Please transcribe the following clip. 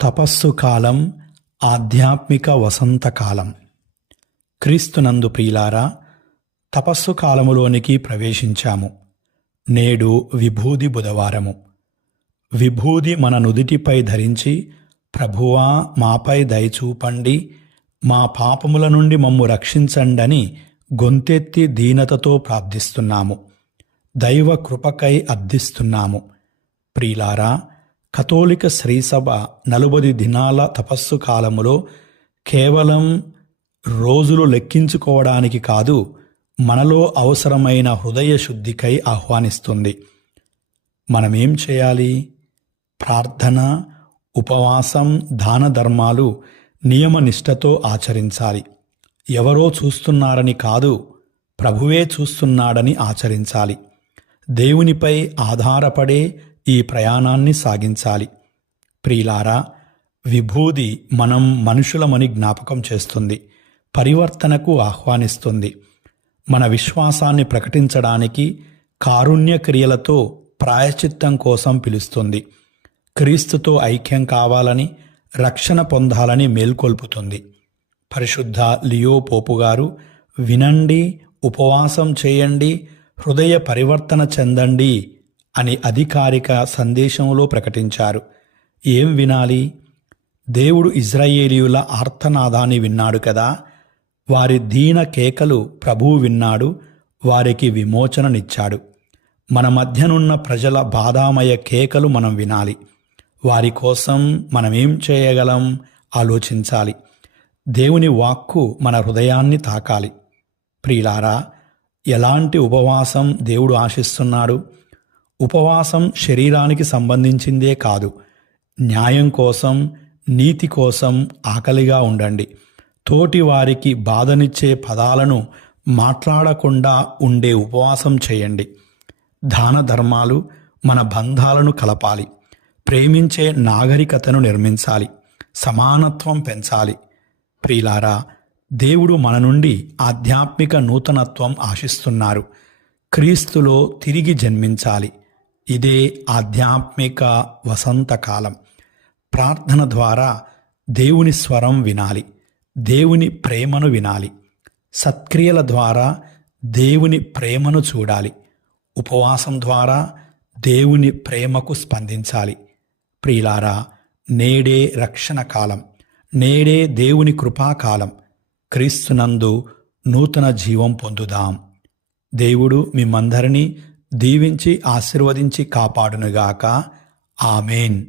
తపస్సు కాలం, ఆధ్యాత్మిక వసంతకాలం. క్రీస్తునందు ప్రియులారా, తపస్సు కాలములోనికి ప్రవేశించాము. నేడు విభూది బుధవారము. విభూది మన నుదిటిపై ధరించి, ప్రభువా మాపై దయచూపండి, మా పాపముల నుండి మమ్ము రక్షించండని గొంతెత్తి దీనతతో ప్రార్థిస్తున్నాము. దైవ కృపకై అర్థిస్తున్నాము. ప్రియులారా, కథోలిక శ్రీసభ 40 దినాల తపస్సు కాలములో కేవలం రోజులు లెక్కించుకోవడానికి కాదు, మనలో అవసరమైన హృదయ శుద్ధికై ఆహ్వానిస్తుంది. మనమేం చేయాలి? ప్రార్థన, ఉపవాసం, దాన ధర్మాలు నియమనిష్టతో ఆచరించాలి. ఎవరో చూస్తున్నారని కాదు, ప్రభువే చూస్తున్నాడని ఆచరించాలి. దేవునిపై ఆధారపడే ఈ ప్రయాణాన్ని సాగించాలి. ప్రియులారా, విభూది మనం మనుషులమని జ్ఞాపకం చేస్తుంది, పరివర్తనకు ఆహ్వానిస్తుంది. మన విశ్వాసాన్ని ప్రకటించడానికి కారుణ్య క్రియలతో ప్రాయశ్చిత్తం కోసం పిలుస్తుంది. క్రీస్తుతో ఐక్యం కావాలని, రక్షణ పొందాలని మేల్కొల్పుతుంది. పరిశుద్ధ లియో పోపు గారు వినండి, ఉపవాసం చేయండి, హృదయ పరివర్తన చెందండి అని అధికారిక సందేశంలో ప్రకటించారు. ఏం వినాలి? దేవుడు ఇజ్రాయేలీయుల ఆర్తనాదాన్ని విన్నాడు కదా. వారి దీన కేకలు ప్రభువు విన్నాడు, వారికి విమోచననిచ్చాడు. మన మధ్యనున్న ప్రజల బాధామయ కేకలు మనం వినాలి. వారి కోసం మనమేం చేయగలం ఆలోచించాలి. దేవుని వాక్కు మన హృదయాన్ని తాకాలి. ప్రియులారా, ఎలాంటి ఉపవాసం దేవుడు ఆశిస్తున్నాడు? ఉపవాసం శరీరానికి సంబంధించిందే కాదు. న్యాయం కోసం, నీతి కోసం ఆకలిగా ఉండండి. తోటి వారికి బాధనిచ్చే పదాలను మాట్లాడకుండా ఉండే ఉపవాసం చేయండి. దాన ధర్మాలు మన బంధాలను కలపాలి. ప్రేమించే నాగరికతను నిర్మించాలి. సమానత్వం పెంచాలి. ప్రియులారా, దేవుడు మన నుండి ఆధ్యాత్మిక నూతనత్వం ఆశిస్తున్నారు. క్రీస్తులో తిరిగి జన్మించాలి. ఇదే ఆధ్యాత్మిక వసంతకాలం. ప్రార్థన ద్వారా దేవుని స్వరం వినాలి, దేవుని ప్రేమను వినాలి. సత్క్రియల ద్వారా దేవుని ప్రేమను చూడాలి. ఉపవాసం ద్వారా దేవుని ప్రేమకు స్పందించాలి. ప్రియులారా, నేడే రక్షణ కాలం, నేడే దేవుని కృపాకాలం. క్రీస్తునందు నూతన జీవం పొందుదాం. దేవుడు మిమ్మందరినీ దీవించి ఆశీర్వదించి కాపాడునుగాక. ఆమేన్.